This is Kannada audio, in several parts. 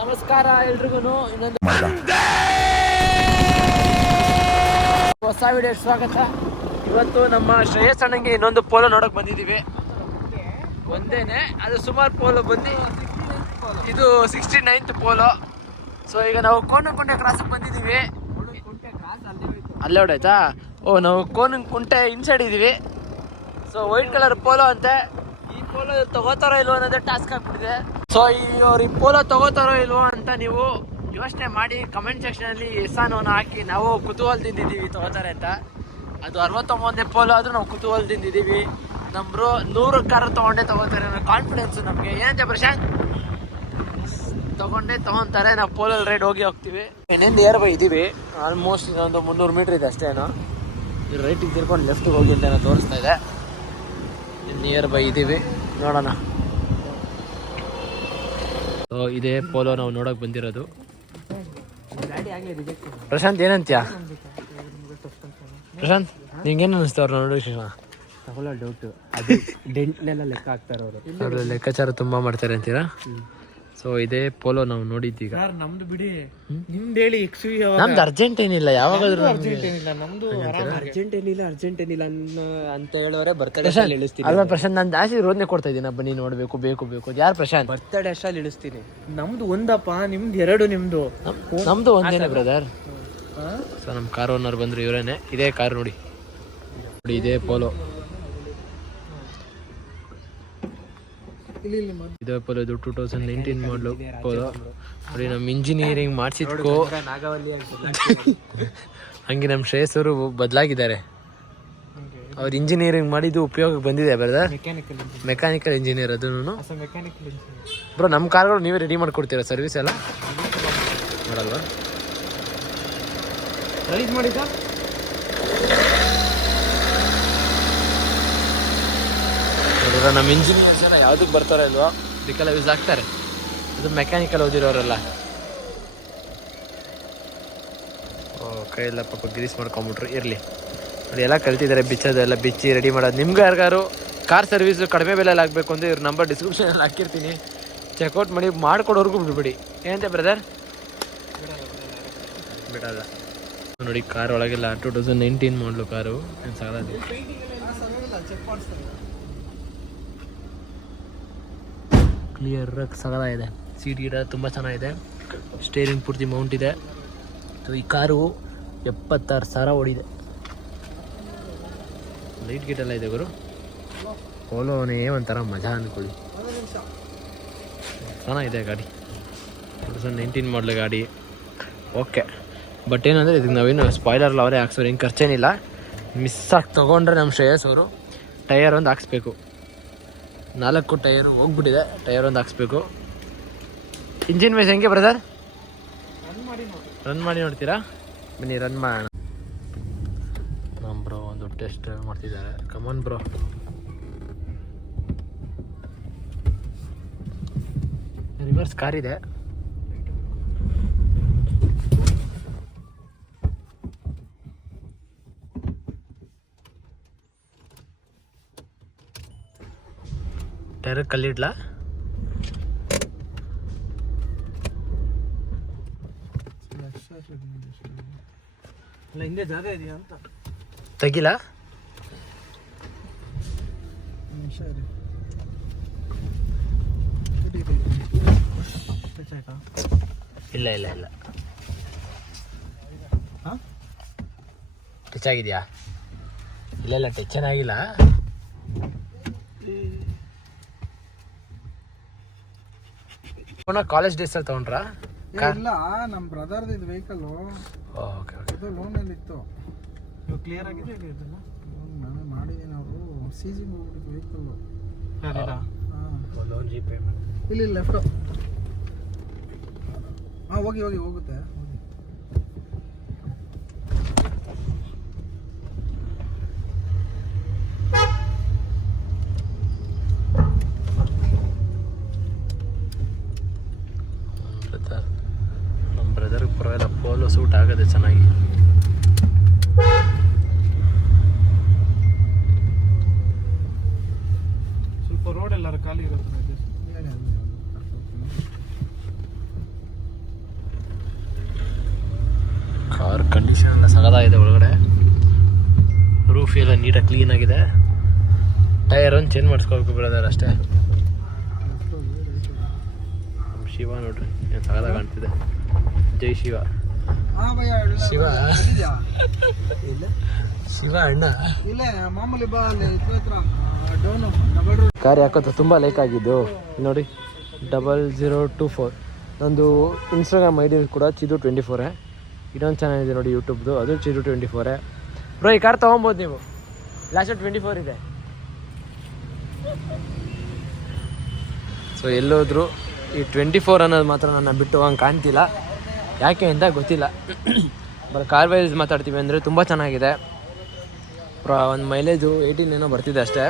ನಮಸ್ಕಾರ ಎಲ್ರಿಗೂ ಇನ್ನೊಂದು ಹೊಸ ವಿಡಿಯೋ ಸ್ವಾಗತ. ಇವತ್ತು ನಮ್ಮ ಶ್ರೇಯಸ್ ಅಣ್ಣಂಗೆ ಇನ್ನೊಂದು ಪೋಲೋ ನೋಡಕ್ ಬಂದಿದ್ದೀವಿ. ಒಂದೇನೆ, ಅದು ಸುಮಾರು ಪೋಲೋ ಬಂದು ಇದು 69th ಪೋಲೋ. ಸೊ ಈಗ ನಾವು ಕೋನಂಕುಂಟೆ ಕ್ರಾಸ್ ಬಂದಿದ್ದೀವಿ. ಅಲ್ಲೇ ಹೊಡಾಯ್ತಾ? ನಾವು ಕೋನಂಕುಂಟೆ ಇನ್ಸೈಡ್ ಇದ್ದೀವಿ. ಸೊ ವೈಟ್ ಕಲರ್ ಪೋಲೋ ಅಂತೆ. ಈ ಪೋಲೋ ತಗೋತಾರೋ ಇಲ್ವೋ ಅನ್ನೋದೇ ಟಾಸ್ಕ್ ಆಗ್ಬಿಟ್ಟಿದೆ. ಸೊ ಅವ್ರು ಈ ಪೋಲೋ ತಗೋತಾರೋ ಇಲ್ವೋ ಅಂತ ನೀವು ಯೋಚನೆ ಮಾಡಿ ಕಮೆಂಟ್ ಸೆಕ್ಷನಲ್ಲಿ ಎಸ್ಸಾನೋನ ಹಾಕಿ. ನಾವು ಕುತೂಹಲದಿಂದಿದ್ದೀವಿ ತಗೋತಾರೆ ಅಂತ. ಅದು 69ನೇ ಪೋಲೋ ಆದರೂ ನಾವು ಕುತೂಹಲದಿಂದಿದ್ದೀವಿ. ನಮ್ಮರು 100 ಕಾರ್ ತೊಗೊಂಡೇ ತಗೋತಾರೆ ಅನ್ನೋ ಕಾನ್ಫಿಡೆನ್ಸು ನಮಗೆ. ಏನಂತೆ ಪ್ರಶಾಂತ್? ತೊಗೊಂತಾರೆ. ನಾವು ಪೋಲಲ್ಲಿ ರೈಡ್ ಹೋಗ್ತೀವಿ. ಇನ್ನೇನು ನಿಯರ್ ಬೈ ಇದ್ದೀವಿ. ಆಲ್ಮೋಸ್ಟ್ ಇನ್ನೊಂದು 300 ಮೀಟ್ರ್ ಇದೆ ಅಷ್ಟೇನು. ರೈಟಿಗೆ ತಿರ್ಕೊಂಡು ಲೆಫ್ಟಿಗೆ ಹೋಗಿ ಅಂತ ಏನೋ ತೋರಿಸ್ತಾ ಇದೆ. ನಿಯರ್ ಬೈ ಇದ್ದೀವಿ, ನೋಡೋಣ. ಸೊ ಇದೇ ಪೋಲೋ ನಾವು ನೋಡೋಕೆ ಬಂದಿರೋದು. ಪ್ರಶಾಂತ್ ಏನಂತ್ಯಾ? ಪ್ರಶಾಂತ್ ನಿಂಗೇನು ಅನ್ನಿಸ್ತು ಅವ್ರು ನೋಡಿ? ತಗೊಳ್ಳೋ ಡೌಟು ಅದು ಡೆಂಟ್ನೆಲ್ಲ ಲೆಕ್ಕ ಹಾಕ್ತಾರೆ ಅವರು ಲೆಕ್ಕಾಚಾರ ತುಂಬ ಮಾಡ್ತಾರೆ ಅಂತೀರಾ? ಸೊ ಇದೇ ಪೋಲೋ ನಾವು ನೋಡಿದ್ದೀಗ. ನಮ್ದು ಬಿಡಿ, ನಿಮ್ದು ಹೇಳಿ. ನಮ್ದು ಅರ್ಜೆಂಟ್ ಏನಿಲ್ಲ, ಯಾವಾಗಾದ್ರೂ ಅರ್ಜೆಂಟ್ ಏನಿಲ್ಲ. ನಮ್ದು ಅರ್ಜೆಂಟ್ ಏನಿಲ್ಲ ಅಂತ ಹೇಳೋರೆ ಬರ್ತಡೇ ಇಳಿಸ್ತೀನಿ. ಅಲ್ವಾ ಪ್ರಶಾಂತ್? ನಾನು ಜಾಸ್ತಿ ರೋದನೆ ಕೊಡ್ತಾ ಇದ್ದೀನಿ. ಬನ್ನಿ ನೋಡ್ಬೇಕು, ಬೇಕು. ಯಾರು ಪ್ರಶಾಂತ್? ಬರ್ತಡೇ ಅಷ್ಟಲ್ಲಿ ಇಳಿಸ್ತೀನಿ. ನಮ್ದು ಒಂದಪ್ಪ, ನಿಮ್ದು ಎರಡು. ನಮ್ದು ಒಂದೇನೆ ಬ್ರದರ್. ಸೊ ನಮ್ಮ ಕಾರ್ ಓನರ್ ಬಂದ್ರು, ಇವರೇನೆ. ಇದೇ ಕಾರ್ ನೋಡಿ, ಇದೇ ಪೋಲೋ. ಇದೇ ಪೋಲೋ. ಇದು 2019 ಮಾಡಲು ಪೋಲೋ ನೋಡಿ. ನಮ್ಮ ಇಂಜಿನಿಯರಿಂಗ್ ಮಾಡಿಸಿದ್ಕೋ ಹಂಗೆ ನಮ್ಮ ಶ್ರೇಯಸ್ ಅವರು ಬದಲಾಗಿದ್ದಾರೆ. ಅವ್ರು ಇಂಜಿನಿಯರಿಂಗ್ ಮಾಡಿದ್ದು ಉಪಯೋಗಕ್ಕೆ ಬಂದಿದೆ ಬ್ರದರ್. Mechanical engineer. ಅದನ್ನು ಬ್ರೋ ನಮ್ಮ ಕಾರ್ಗಳು ನೀವೇ ರೆಡಿ ಮಾಡ್ಕೊಡ್ತೀರಾ? ಸರ್ವಿಸ್ ಎಲ್ಲ ಮಾಡಲ್ವಾ? ನಮ್ಮ ಇಂಜಿನಿಯರ್ಸ್ ಎಲ್ಲ ಯಾವುದಕ್ಕೆ ಬರ್ತಾರೋ ಇಲ್ವೋ ಇದಕ್ಕೆಲ್ಲ ಯೂಸ್ ಆಗ್ತಾರೆ. ಅದು ಮೆಕ್ಯಾನಿಕಲ್ ಓದಿರೋರೆಲ್ಲ. ಕೈಯೆಲ್ಲ ಪಾಪ ಗ್ರೀಸ್ ಮಾಡ್ಕೊಂಬಿಟ್ರು. ಇರಲಿ ನೋಡಿ, ಎಲ್ಲ ಕಲ್ತಿದ್ದಾರೆ. ಬಿಚ್ಚೋದೆಲ್ಲ ಬಿಚ್ಚಿ ರೆಡಿ ಮಾಡೋದು. ನಿಮ್ಗೆ ಯಾರಿಗಾರು ಕಾರ್ ಸರ್ವಿಸು ಕಡಿಮೆ ಬೆಲೆಯಲ್ಲಿ ಆಗಬೇಕು ಅಂದರೆ ಇವ್ರ ನಂಬರ್ ಡಿಸ್ಕ್ರಿಪ್ಷನಲ್ಲಿ ಹಾಕಿರ್ತೀನಿ. ಚೆಕ್ಔಟ್ ಮಾಡಿ ಮಾಡ್ಕೊಡೋರ್ಗೂ ಬಿಡ್ಬಿಡಿ. ಏನಂತೆ ಬ್ರದರ್? ಬಿಡಲ್ಲ ನೋಡಿ. ಕಾರ್ ಒಳಗೆಲ್ಲ 2019 ಮಾಡಲು ಕಾರು. ಏನು ಸಾಲದು. ಕ್ಲಿಯರ್ ಸಗಲ ಇದೆ. ಸೀಟ್ ಗಿಡ ತುಂಬ ಚೆನ್ನಾಗಿದೆ. ಸ್ಟೇರಿಂಗ್ ಪೂರ್ತಿ ಮೌಂಟ್ ಇದೆ. ಸೊ ಈ ಕಾರು 76,000 ಓಡಿದೆ. ಲೈಟ್ ಗಿಟ್ ಎಲ್ಲ ಇದೆ ಗುರು. ಪೋಲೋನೇ ಒಂಥರ ಮಜಾ ಅಂದ್ಕೊಳ್ಳಿ. ಚೆನ್ನಾಗಿದೆ ಗಾಡಿ. 2019 ಮಾಡಲು ಗಾಡಿ. ಓಕೆ, ಬಟ್ ಏನಂದರೆ ಇದಕ್ಕೆ ನಾವೇನು ಸ್ಪಾಯ್ಲರ್ಲ್ಲ ಅವರೇ ಹಾಕ್ಸೋರು. ಏನು ಖರ್ಚೇನಿಲ್ಲ. ಮಿಸ್ ಆಗಿ ತೊಗೊಂಡ್ರೆ ನಮ್ಮ ಶ್ರೇಯಸ್ ಅವರು ಟೈರ್ ಒಂದು ಹಾಕ್ಸ್ಬೇಕು. 4 ಟೈರು ಹೋಗ್ಬಿಟ್ಟಿದೆ. ಟೈರ್ ಒಂದು ಹಾಕ್ಸ್ಬೇಕು. ಇಂಜಿನ್ ವೈಸ್ ಹೆಂಗೆ ಬ್ರದರ್? ರನ್ ಮಾಡಿ ನೋಡ್ತೀರಾ? ಬನ್ನಿ ರನ್ ಮಾಡೋಣ. ನಮ್ಮ ಬ್ರೋ ಒಂದು ಟೆಸ್ಟ್ ಡ್ರೈವ್ ಮಾಡ್ತಿದ್ದಾರೆ. ಕಮಾನ್ ಬ್ರೋ. ರಿವರ್ಸ್ ಕಾರ್ ಇದೆ. ಟೈರ್ ಕಲ್ಲಿಡ್ಲಾ? ಹಿಂದೆ ಜಾಗ ಇದೆಯಾ ಅಂತ ತೆಗಿಲ್ಲ. ಇಲ್ಲ ಟಚ್ ಆಗಿದೆಯಾ? ಇಲ್ಲ ಟಚ್ ಚೆನ್ನಾಗಿಲ್ಲ. ಕಾಲೇಜ್ ಡೇಸ್ ಅಲ್ಲಿ ತಗೊಂಡ್ರಾ? ಇಲ್ಲ, ನಮ್ಮ ಬ್ರದರ್ದು ಇದು ವೆಹಿಕಲ್. ಓಕೆ ಇದು ಲೋನಲ್ಲಿ ಇತ್ತು. ಕ್ಲಿಯರ್ ಆಗಿದೆ. ನಾನೇ ಮಾಡಿದ್ದೀನಿ. ಅವರು CG ಹೋಗ್ಬಿಟ್ಟಿದ್ದು ವೆಹಿಕಲ್ಲು. ಲೋನ್ ಜಿ ಪೇ ಇಲ್ಲಿ ಲೆಫ್ಟು. ಹೋಗಿ ಹೋಗುತ್ತೆ. ನಮ್ಮ ಬ್ರದರ್ಗೆ ಪರವಾಗಿಲ್ಲ. ಪೋಲೋ ಸೂಟ್ ಆಗೋದೆ ಚೆನ್ನಾಗಿ. ಸ್ವಲ್ಪ ರೋಡ್ ಎಲ್ಲಾರು ಖಾಲಿ ಇರುತ್ತೆ. ಕಂಡೀಷನ್ ಎಲ್ಲ ಸಗದಾಗಿದೆ ಒಳಗಡೆ. ರೂಫ್ ಎಲ್ಲ ನೀಟಾಗಿ ಕ್ಲೀನಾಗಿದೆ. ಟೈರ್ ಒಂದು ಚೇಂಜ್ ಮಾಡಿಸ್ಕೋಬೇಕು ಬಿಡೋದಾರೆ ಅಷ್ಟೇ. ಶಿವ ನೋಡ್ರಿ ಏನು ಸಗದಾಗ ಕಾಣ್ತಿದೆ. ಜೈ ಶಿವ. ಶಿವ ಶಿವ ಅಣ್ಣ ಕಾರ್ ಯಾಕಂತ ತುಂಬ ಲೈಕ್ ಆಗಿದ್ದು ನೋಡಿ. 0024 ನಂದು ಇನ್ಸ್ಟಾಗ್ರಾಮ್ ಐ ಡಿ ಕೂಡ ಚಿದು24. ಇನ್ನೊಂದು ಚಾನಲ್ ಇದೆ ನೋಡಿ ಯೂಟ್ಯೂಬ್ದು, ಅದು ಚಿದು24. ಬ್ರೋ ಈ ಕಾರ್ ತೊಗೊಬೋದು ನೀವು. ಲಾಸ್ಟ್ 24 ಇದೆ. ಸೊ ಎಲ್ಲೋದ್ರು ಈ 24 ಅನ್ನೋದು ಮಾತ್ರ ನನ್ನ ಬಿಟ್ಟು ಹಂಗೆ ಕಾಣ್ತಿಲ್ಲ. ಯಾಕೆ ಅಂತ ಗೊತ್ತಿಲ್ಲ. ಬಟ್ ಕಾರ್ ವೈಸ್ ಮಾತಾಡ್ತೀವಿ ಅಂದರೆ ತುಂಬ ಚೆನ್ನಾಗಿದೆ. ಒಂದು ಮೈಲೇಜು 18 ಏನೋ ಬರ್ತಿದೆ ಅಷ್ಟೇ.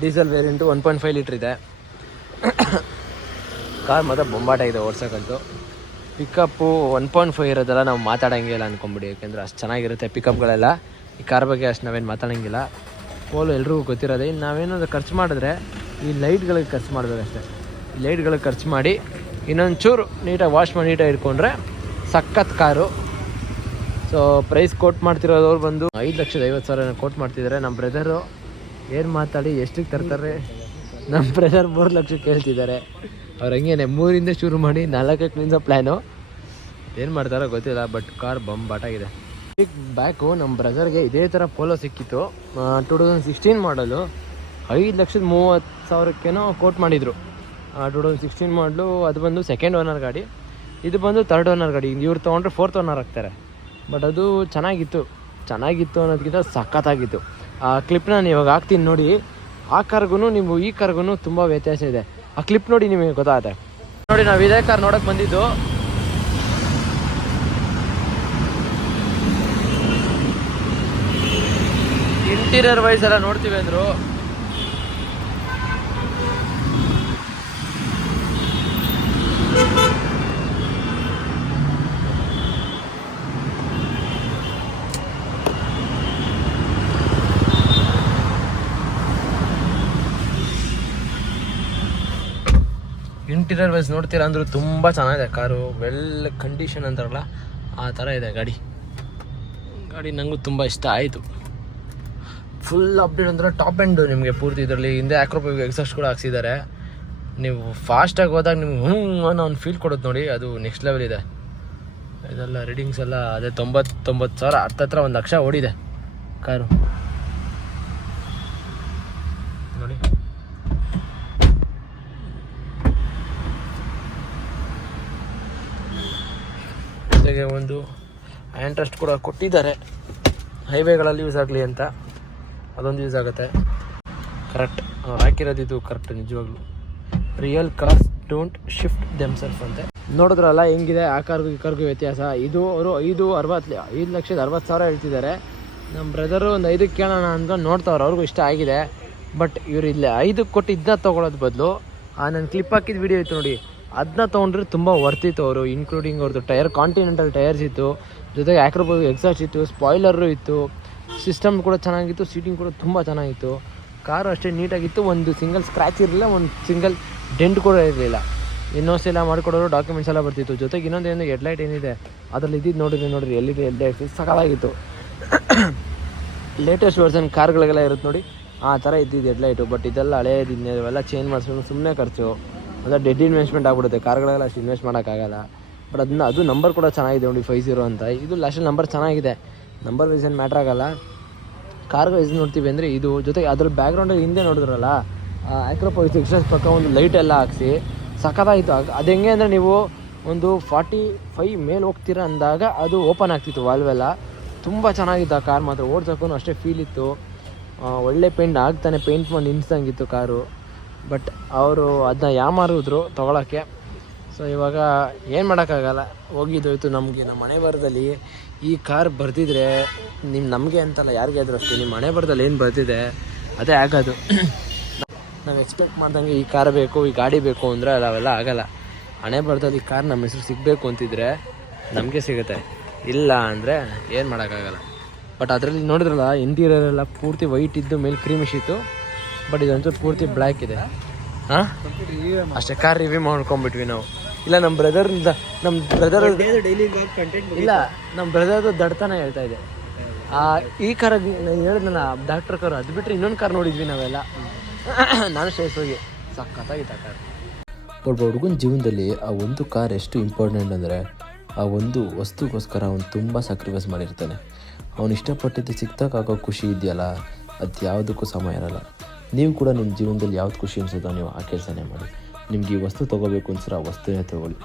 ಡೀಸೆಲ್ ವೇರಿಯಂಟು 1.5 ಲೀಟ್ರ್ ಇದೆ. ಕಾರ್ ಮಾತ್ರ ಬೊಂಬಾಟ ಇದೆ ಓಡ್ಸೋಕ್ಕಂತೂ. ಪಿಕಪ್ಪು 1.5 ಇರೋದೆಲ್ಲ ನಾವು ಮಾತಾಡೋಂಗಿಲ್ಲ ಅಂದ್ಕೊಂಬಿಡಿ, ಯಾಕೆಂದರೆ ಅಷ್ಟು ಚೆನ್ನಾಗಿರುತ್ತೆ ಪಿಕಪ್ಗಳೆಲ್ಲ. ಈ ಕಾರ್ ಬಗ್ಗೆ ಅಷ್ಟು ನಾವೇನು ಮಾತಾಡೋಂಗಿಲ್ಲ. ಪೋಲು ಎಲ್ರಿಗೂ ಗೊತ್ತಿರೋದೆ. ಇನ್ನು ನಾವೇನಾದರೂ ಖರ್ಚು ಮಾಡಿದ್ರೆ ಈ ಲೈಟ್ಗಳಿಗೆ ಖರ್ಚು ಮಾಡಬೇಕಷ್ಟೆ. ಈ ಲೈಟ್ಗಳಿಗೆ ಖರ್ಚು ಮಾಡಿ ಇನ್ನೊಂದು ಚೂರು ನೀಟಾಗಿ ವಾಶ್ ಮಾಡಿ ನೀಟಾಗಿ ಇಟ್ಕೊಂಡ್ರೆ ಸಖತ್ ಕಾರು. ಸೊ ಪ್ರೈಸ್ ಕೋಟ್ ಮಾಡ್ತಿರೋದವ್ರು ಬಂದು 5,50,000 ಕೋಟ್ ಮಾಡ್ತಿದ್ದಾರೆ. ನಮ್ಮ ಬ್ರದರು ಏನು ಮಾತಾಡಿ ಎಷ್ಟಕ್ಕೆ ತರ್ತಾರೆ. ನಮ್ಮ ಬ್ರದರ್ 3 ಲಕ್ಷ ಕೇಳ್ತಿದ್ದಾರೆ. ಅವ್ರು ಹಂಗೇನೆ 3ರಿಂದ ಶುರು ಮಾಡಿ 4ಕ್ಕೆ ನಿಲ್ಲಿಸೋ ಪ್ಲ್ಯಾನು. ಏನು ಮಾಡ್ತಾರೋ ಗೊತ್ತಿಲ್ಲ. But car ಬೊಂಬಾಟಾಗಿದೆ. ಬ್ಯಾಕು ನಮ್ಮ ಬ್ರದರ್ಗೆ ಇದೇ ಥರ ಪೋಲೋ ಸಿಕ್ಕಿತ್ತು. 2016 ಮಾಡಲು 5,30,000ಕ್ಕೇನೋ ಕೋಟ್ ಮಾಡಿದರು. 2016 ಮಾಡಲು. ಅದು ಬಂದು ಸೆಕೆಂಡ್ ಓನರ್ ಗಾಡಿ, ಇದು ಬಂದು ಥರ್ಡ್ ಓನರ್ ಗಾಡಿ. ಇವ್ರು ತೊಗೊಂಡ್ರೆ 4th ಓನರ್ ಆಗ್ತಾರೆ. ಬಟ್ ಅದು ಚೆನ್ನಾಗಿತ್ತು ಅನ್ನೋದಕ್ಕಿಂತ ಸಖತ್ತಾಗಿತ್ತು. ಆ ಕ್ಲಿಪ್ನ ನಾನು ಇವಾಗ ಹಾಕ್ತೀನಿ ನೋಡಿ. ಆ ಕಾರ್ಗೂ ನೀವು ಈ ಕಾರ್ಗೂ ತುಂಬ ವ್ಯತ್ಯಾಸ ಇದೆ. ಆ ಕ್ಲಿಪ್ ನೋಡಿ ನಿಮಗೆ ಗೊತ್ತಾಗುತ್ತೆ. ನೋಡಿ ನಾವು ಇದೇ ಕಾರ್ ನೋಡೋಕೆ ಬಂದಿದ್ದು. ಇಂಟೀರಿಯರ್ ವೈಸ್ ಎಲ್ಲ ನೋಡ್ತೀವಿ ಅಂದರು. ಇಂಟೀರಿಯರ್ ವೈಸ್ ನೋಡ್ತೀರಾ ಅಂದರೂ ತುಂಬ ಚೆನ್ನಾಗಿದೆ ಕಾರು. ವೆಲ್ ಕಂಡೀಷನ್ ಅಂತಾರಲ್ಲ ಆ ಥರ ಇದೆ ಗಾಡಿ. ನನಗೂ ತುಂಬ ಇಷ್ಟ ಆಯಿತು. ಫುಲ್ ಅಪ್ಡೇಟ್ ಅಂದರೆ ಟಾಪ್ ಎಂಡು ನಿಮಗೆ ಪೂರ್ತಿ. ಇದರಲ್ಲಿ ಹಿಂದೆ ಆಕ್ರೋಪೈವ್ ಎಕ್ಸಾಸ್ಟ್ ಕೂಡ ಹಾಕ್ಸಿದ್ದಾರೆ. ನೀವು ಫಾಸ್ಟಾಗಿ ಹೋದಾಗ ನಿಮ್ಗೆ ಅನ್ನೋ ಒಂದು ಫೀಲ್ ಕೊಡುತ್ತೆ ನೋಡಿ. ಅದು ನೆಕ್ಸ್ಟ್ ಲೆವೆಲ್ ಇದೆ. ಇದೆಲ್ಲ ರೀಡಿಂಗ್ಸ್ ಎಲ್ಲ ಅದೇ 99,000 ಹತ್ತತ್ರ 1 ಲಕ್ಷ ಓಡಿದೆ ಕಾರು ನೋಡಿ. ಜೊತೆಗೆ ಒಂದು ಆ್ಯಂಟ್ರೆಸ್ಟ್ ಕೂಡ ಕೊಟ್ಟಿದ್ದಾರೆ. ಹೈವೇಗಳಲ್ಲಿ ಯೂಸ್ ಆಗಲಿ ಅಂತ ಅದೊಂದು ಯೂಸ್ ಆಗುತ್ತೆ. ಕರೆಕ್ಟ್ ಅವ್ರು ಹಾಕಿರೋದು ಇದು ಕರೆಕ್ಟ್. ನಿಜವಾಗ್ಲೂ real cars don't shift themself ಅಂತೆ. ನೋಡಿದ್ರಲ್ಲ ಹೆಂಗಿದೆ ಆ ಕಾರ್ಗೂ ಈ ಕಾರ್ಗೂ ವ್ಯತ್ಯಾಸ. ಇದು ಅವರು 5,60,000 ಹೇಳ್ತಿದ್ದಾರೆ. ನಮ್ಮ ಬ್ರದರು ಒಂದು 5ಕ್ಕೆ ಕೇಳೋಣ ಅಂದ್ಕೊಂಡು ನೋಡ್ತಾವ್ರು. ಅವ್ರಿಗೂ ಇಷ್ಟ ಆಗಿದೆ. ಬಟ್ ಇವರು ಇಲ್ಲಿ 5ಕ್ಕೆ ಕೊಟ್ಟು ಇದನ್ನ ತೊಗೊಳೋದು ಬದಲು ನಾನು ಕ್ಲಿಪ್ ಹಾಕಿದ ವಿಡಿಯೋ ಇತ್ತು ನೋಡಿ, ಅದನ್ನ ತೊಗೊಂಡ್ರೆ ತುಂಬ ವರ್ತಿತ್ತು. ಅವರು ಇನ್ಕ್ಲೂಡಿಂಗ್ ಅವ್ರದ್ದು ಟೈರ್ ಕಾಂಟಿನೆಂಟಲ್ ಟೈರ್ಸ್ ಇತ್ತು, ಜೊತೆಗೆ ಆಕ್ರೋಪೈವ್ ಎಕ್ಸಾಸ್ಟ್ ಇತ್ತು, ಸ್ಪಾಯ್ಲರು ಇತ್ತು, ಸಿಸ್ಟಮ್ ಕೂಡ ಚೆನ್ನಾಗಿತ್ತು, ಸೀಟಿಂಗ್ ಕೂಡ ತುಂಬ ಚೆನ್ನಾಗಿತ್ತು. ಕಾರು ಅಷ್ಟೇ ನೀಟಾಗಿತ್ತು. ಒಂದು ಸಿಂಗಲ್ ಸ್ಕ್ರ್ಯಾಚ್ ಇರಲಿಲ್ಲ, ಒಂದು ಸಿಂಗಲ್ ಡೆಂಟ್ ಕೂಡ ಇರಲಿಲ್ಲ. ಇನ್ನೋಸ್ ಎಲ್ಲ ಮಾಡಿಕೊಡೋರು, ಡಾಕ್ಯುಮೆಂಟ್ಸ್ ಎಲ್ಲ ಬರ್ತಿತ್ತು. ಜೊತೆಗೆ ಇನ್ನೊಂದೇನು ಹೆಡ್ಲೈಟ್ ಏನಿದೆ ಅದರಲ್ಲಿ ಇದ್ದಿದ್ದು ನೋಡಿರಿ ಎಲ್ಲಿದೆ ಹೆಡ್ಲೈಟ್ ಸಕಾಲಾಗಿತ್ತು. ಲೇಟೆಸ್ಟ್ ವರ್ಷನ್ ಕಾರ್ಗಳಿಗೆಲ್ಲ ಇರುತ್ತೆ ನೋಡಿ ಆ ಥರ ಇದ್ದಿದ್ದು ಹೆಡ್ಲೈಟು. ಬಟ್ ಇದೆಲ್ಲ ಹಳೇದು. ಇವೆಲ್ಲ ಚೇಂಜ್ ಮಾಡಿಸ್ಕೊಂಡು ಸುಮ್ಮನೆ ಖರ್ಚು. ಅಲ್ಲ ಡೆಡ್ ಇನ್ವೆಸ್ಟ್ಮೆಂಟ್ ಆಗ್ಬಿಡುತ್ತೆ. ಕಾರ್ಗಳೆಲ್ಲ ಅಷ್ಟು ಇನ್ವೆಸ್ಟ್ ಮಾಡೋಕ್ಕಾಗಲ್ಲ. ಬಟ್ ಅದು ನಂಬರ್ ಕೂಡ ಚೆನ್ನಾಗಿದೆ ನೋಡಿ 50 ಅಂತ. ಇದು ಲಾಸ್ಟಲ್ಲಿ ನಂಬರ್ ಚೆನ್ನಾಗಿದೆ. ನಂಬರ್ ವೈಸ್ ಏನು ಮ್ಯಾಟ್ರ್ ಆಗೋಲ್ಲ. ಕಾರ್ಗ ವೈಸ್ ನೋಡ್ತೀವಿ ಅಂದರೆ ಇದು. ಜೊತೆಗೆ ಅದ್ರ ಬ್ಯಾಕ್ಗ್ರೌಂಡಲ್ಲಿ ಹಿಂದೆ ನೋಡಿದ್ರಲ್ಲ ಆಕ್ರೋಪೈವ್ ಎಕ್ಸಾಸ್ಟ್ ಪಕ್ಕ ಒಂದು ಲೈಟ್ ಎಲ್ಲ ಹಾಕ್ಸಿ ಸಖತ್ತಾಯಿತು. ಅದು ಹೆಂಗೆ ಅಂದರೆ ನೀವು ಒಂದು 45 ಮೇಲೆ ಹೋಗ್ತೀರ ಅಂದಾಗ ಅದು ಓಪನ್ ಆಗ್ತಿತ್ತು ವಾಲ್ವೆಲ್ಲ. ತುಂಬ ಚೆನ್ನಾಗಿತ್ತು ಆ ಕಾರ್ ಮಾತ್ರ. ಓಡ್ಸೋಕ್ಕೂ ಅಷ್ಟೇ ಫೀಲ್ ಇತ್ತು. ಒಳ್ಳೆ ಪೇಂಟ್ ಆಗ್ತಾನೆ ಪೇಂಟ್ ಮಾಡಿ ನಿನ್ಸಂಗಿತ್ತು ಕಾರು. ಬಟ್ ಅವರು ಅದನ್ನ ಯಾಮಾರಿದ್ರು ತೊಗೊಳಕ್ಕೆ. ಸೊ ಇವಾಗ ಏನು ಮಾಡೋಕ್ಕಾಗಲ್ಲ, ಹೋಗಿದ್ದೋಯ್ತು. ನಮಗೆ ನಮ್ಮ ಮನೆ ಬರದಲ್ಲಿ ಈ ಕಾರ್ ಬರ್ತಿದ್ರೆ ನಮಗೆ ಅಂತಲ್ಲ ಯಾರಿಗೆ ಆದರೂ ಅಷ್ಟೇ, ನಿಮ್ಮ ಮನೆ ಬರದಲ್ಲಿ ಏನು ಬರ್ತಿದೆ ಅದೇ ಆಗೋದು. ನಾವು ಎಕ್ಸ್ಪೆಕ್ಟ್ ಮಾಡ್ದಂಗೆ ಈ ಕಾರ್ ಬೇಕು, ಈ ಗಾಡಿ ಬೇಕು ಅಂದರೆ ಅವೆಲ್ಲ ಆಗೋಲ್ಲ. ಹಣೆ ಬರದಲ್ಲಿ ಈ ಕಾರ್ ನಮ್ಮ ಹೆಸರು ಸಿಗಬೇಕು ಅಂತಿದ್ರೆ ನಮಗೆ ಸಿಗುತ್ತೆ, ಇಲ್ಲ ಅಂದರೆ ಏನು ಮಾಡೋಕ್ಕಾಗಲ್ಲ. ಬಟ್ ಅದರಲ್ಲಿ ನೋಡಿದ್ರಲ್ಲ ಇಂಟೀರಿಯರ್ ಎಲ್ಲ ಪೂರ್ತಿ ವೈಟ್ ಇದ್ದು ಮೇಲೆ ಕ್ರೀಮಿಶ್ ಇತ್ತು. ಬಟ್ ಇದಂತೂ ಪೂರ್ತಿ ಬ್ಲ್ಯಾಕ್ ಇದೆ. ಹಾಂ ಅಷ್ಟೇ ಕಾರ್ ರಿವ್ಯೂ ಮಾಡ್ಕೊಂಬಿಟ್ವಿ ನಾವು. ಇಲ್ಲ ನಮ್ಮ ಬ್ರದರ್ ಡೈಲಿ ಕಂಟೆಂಟ್ ಇಲ್ಲ ನಮ್ಮ ಬ್ರದರ್ದು ದಡ್ತನ ಹೇಳ್ತಾ ಇದೆ. ಈ ಕಾರ್ ಹೇಳಿದ್ನಲ್ಲ ಡಾಕ್ಟರ್ ಕಾರು, ಅದು ಬಿಟ್ಟರೆ ಇನ್ನೊಂದು ಕಾರ್ ನೋಡಿದ್ವಿ ನಾವೆಲ್ಲ, ನಾನು ಶ್ರೇಯಸ್ ಹೋಗಿ ಸಖತ್ತಾಗಿತ್ತು ಆ ಕಾರ್. ಒಬ್ಬ ಹುಡುಗನ ಜೀವನದಲ್ಲಿ ಆ ಒಂದು ಕಾರ್ ಎಷ್ಟು ಇಂಪಾರ್ಟೆಂಟ್ ಅಂದರೆ ಆ ಒಂದು ವಸ್ತುಗೋಸ್ಕರ ಅವನು ತುಂಬ ಸ್ಯಾಕ್ರಿಫೈಸ್ ಮಾಡಿರ್ತಾನೆ. ಅವನು ಇಷ್ಟಪಟ್ಟಿದ್ದು ಸಿಕ್ತಾಗ ಆಗೋ ಖುಷಿ ಇದೆಯಲ್ಲ, ಅದು ಯಾವುದಕ್ಕೂ ಸಮಯ ಇರಲ್ಲ. ನೀವು ಕೂಡ ನಿಮ್ಮ ಜೀವನದಲ್ಲಿ ಯಾವ್ದು ಖುಷಿ ಅನಿಸುತ್ತೋ ನೀವು ಆ ಕೆಲಸನೇ ಮಾಡಿ. ನಿಮ್ಗೆ ಈ ವಸ್ತು ತೊಗೋಬೇಕು ಅನ್ಸಿದ್ರೆ ಆ ವಸ್ತುನೇ ತೊಗೊಳ್ಳಿ.